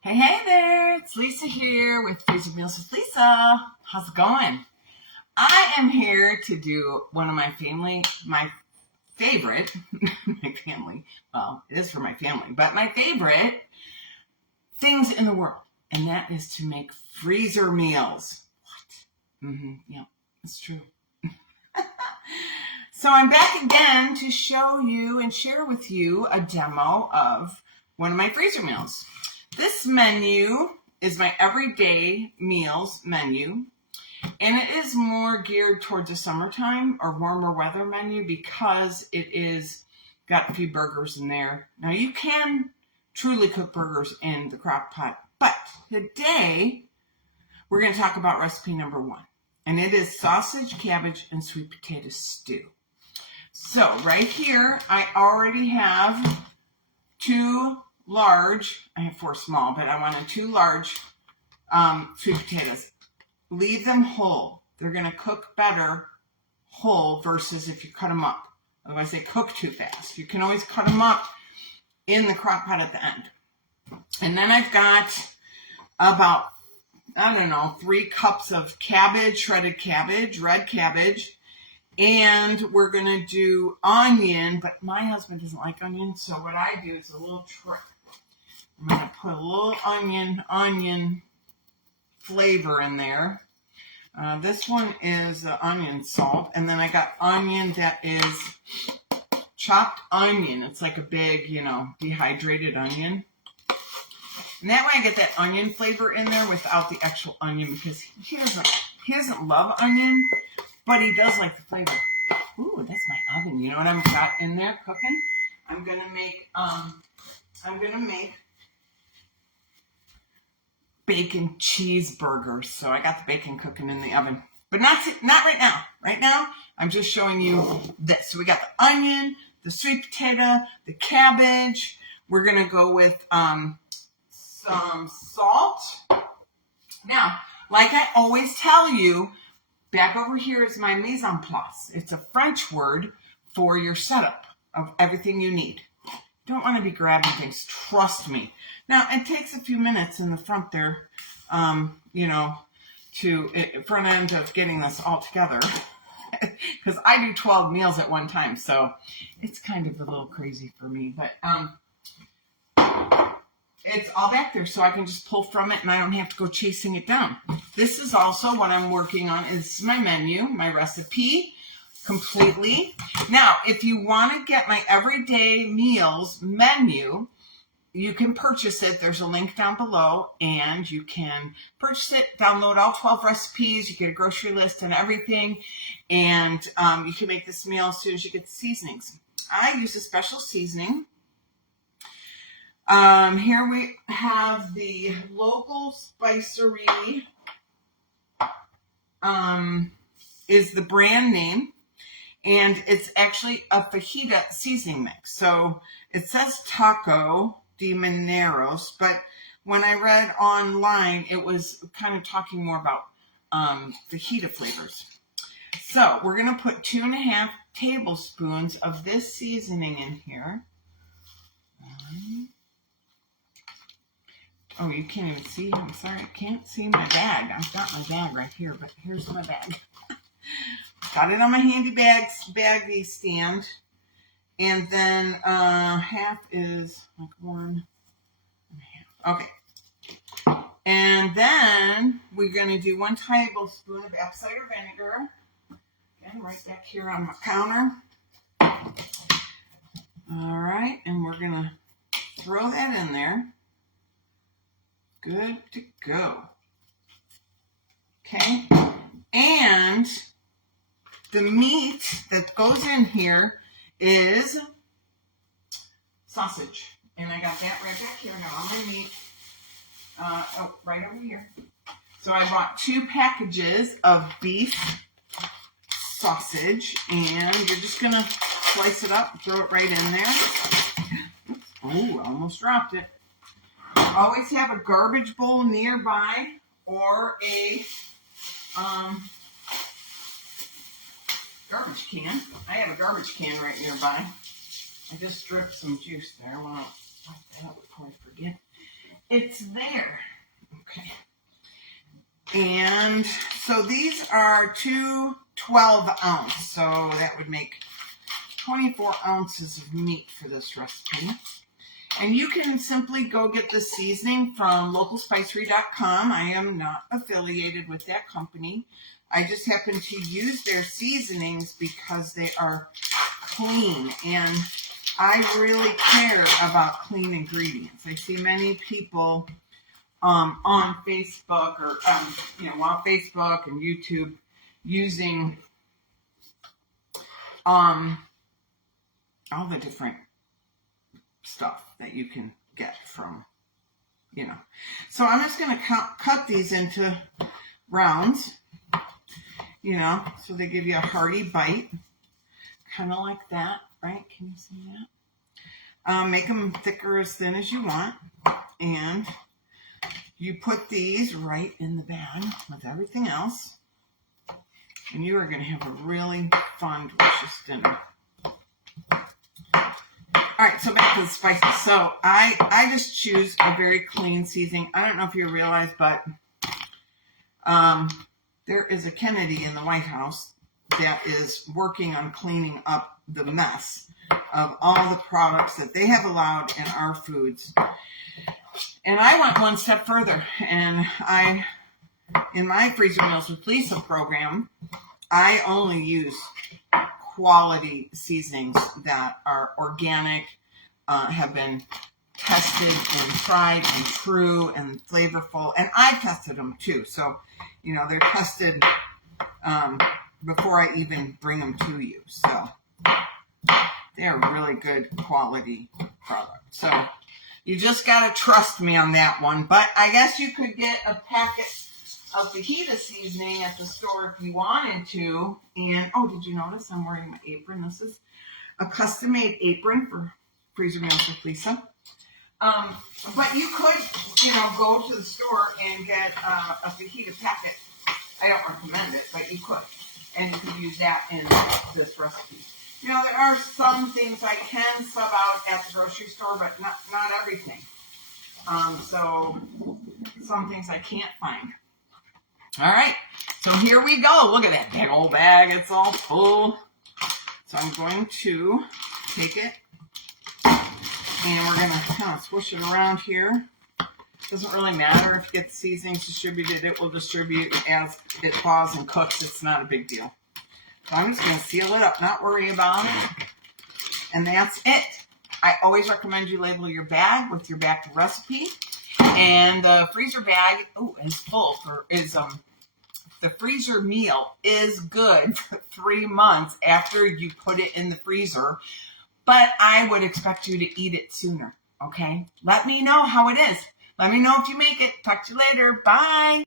Hey there, it's Lisa here with Freezer Meals with Lisa. How's it going? I am here to do one of my favorite, well, it is for my family, but my favorite things in the world, and that is to make freezer meals. What? Yeah, it's true. So I'm back again to show you and share with you a demo of one of my freezer meals. This menu is my everyday meals menu, and it is more geared towards the summertime or warmer weather menu because it is got a few burgers in there. Now you can truly cook burgers in the crock pot, but today we're going to talk about recipe number 1, and it is sausage, cabbage, and sweet potato stew. So right here, I already have I have 4 small, but I wanted 2 large sweet potatoes. Leave them whole. They're going to cook better whole versus if you cut them up. Otherwise, they cook too fast. You can always cut them up in the crock pot at the end. And then I've got about, 3 cups of cabbage, shredded cabbage, red cabbage. And we're going to do onion, but my husband doesn't like onion, so what I do is a little trick. I'm going to put a little onion flavor in there. This one is onion salt, and then I got onion that is chopped onion. It's like a big, dehydrated onion. And that way I get that onion flavor in there without the actual onion because he doesn't love onion, but he does like the flavor. Ooh, that's my oven. You know what I've got in there cooking? I'm gonna make bacon cheeseburgers. So I got the bacon cooking in the oven, but not right now. Right now, I'm just showing you this. So we got the onion, the sweet potato, the cabbage. We're gonna go with some salt. Now, like I always tell you, back over here is my mise en place. It's a French word for your setup of everything you need. Don't want to be grabbing things, trust me. Now, it takes a few minutes in the front there, front end of getting this all together. Because I do 12 meals at one time, so it's kind of a little crazy for me. But it's all back there, so I can just pull from it, and I don't have to go chasing it down. This is also what I'm working on. This is my menu, my recipe, completely. Now, if you want to get my everyday meals menu, you can purchase it. There's a link down below, and you can purchase it, download all 12 recipes. You get a grocery list and everything, and you can make this meal as soon as you get the seasonings. I use a special seasoning. Here we have the local spicery, is the brand name, and it's actually a fajita seasoning mix. So it says Taco de Mineros, but when I read online, it was kind of talking more about fajita flavors. So we're going to put 2.5 tablespoons of this seasoning in here. Oh, you can't even see. I'm sorry, I can't see my bag. I've got my bag right here, but here's my bag. Got it on my handy baggy stand. And then half is like 1.5. Okay. And then we're going to do 1 tablespoon of apple cider vinegar. Again, right back here on my counter. All right, and we're going to throw that in there. Good to go. Okay. And the meat that goes in here is sausage. And I got that right back here. I got all my meat. Right over here. So I bought 2 packages of beef sausage. And you're just going to slice it up, throw it right in there. Oh, I almost dropped it. Always have a garbage bowl nearby or a garbage can. I have a garbage can right nearby. I just dripped some juice there. I want to wipe that out before I forget. it's there. Okay. And so these are two 12-ounce. So that would make 24 ounces of meat for this recipe. And you can simply go get the seasoning from localspicery.com. I am not affiliated with that company. I just happen to use their seasonings because they are clean. And I really care about clean ingredients. I see many people on Facebook or on Facebook and YouTube using all the different stuff that you can get from, So I'm just going to cut these into rounds, so they give you a hearty bite, kind of like that, right? Can you see that? Make them thicker, as thin as you want, and you put these right in the bag with everything else, and you are going to have a really fun, delicious dinner. All right, so back to the spices. So I just choose a very clean seasoning. I don't know if you realize, but there is a Kennedy in the White House that is working on cleaning up the mess of all the products that they have allowed in our foods. And I went one step further, and in my Freezer Meals with Lisa program, I only use quality seasonings that are organic, have been tested and tried and true and flavorful. And I've tested them too. So, they're tested before I even bring them to you. So they're really good quality products. So you just got to trust me on that one. But I guess you could get a packet of fajita seasoning at the store if you wanted to. And, did you notice I'm wearing my apron? This is a custom-made apron for Freezer Meals with Lisa. But you could, go to the store and get a fajita packet. I don't recommend it, but you could. And you could use that in this recipe. There are some things I can sub out at the grocery store, but not everything. So some things I can't find. All right, so here we go. Look at that big old bag. It's all full. So I'm going to take it, and we're going to kind of swish it around here. Doesn't really matter if you get the seasonings distributed. It will distribute as it thaws and cooks. It's not a big deal. So I'm just going to seal it up, not worry about it. And that's it. I always recommend you label your bag with your back recipe. And the freezer bag is full the freezer meal is good for 3 months after you put it in the freezer. But I would expect you to eat it sooner, okay? Let me know how it is. Let me know if you make it. Talk to you later. Bye.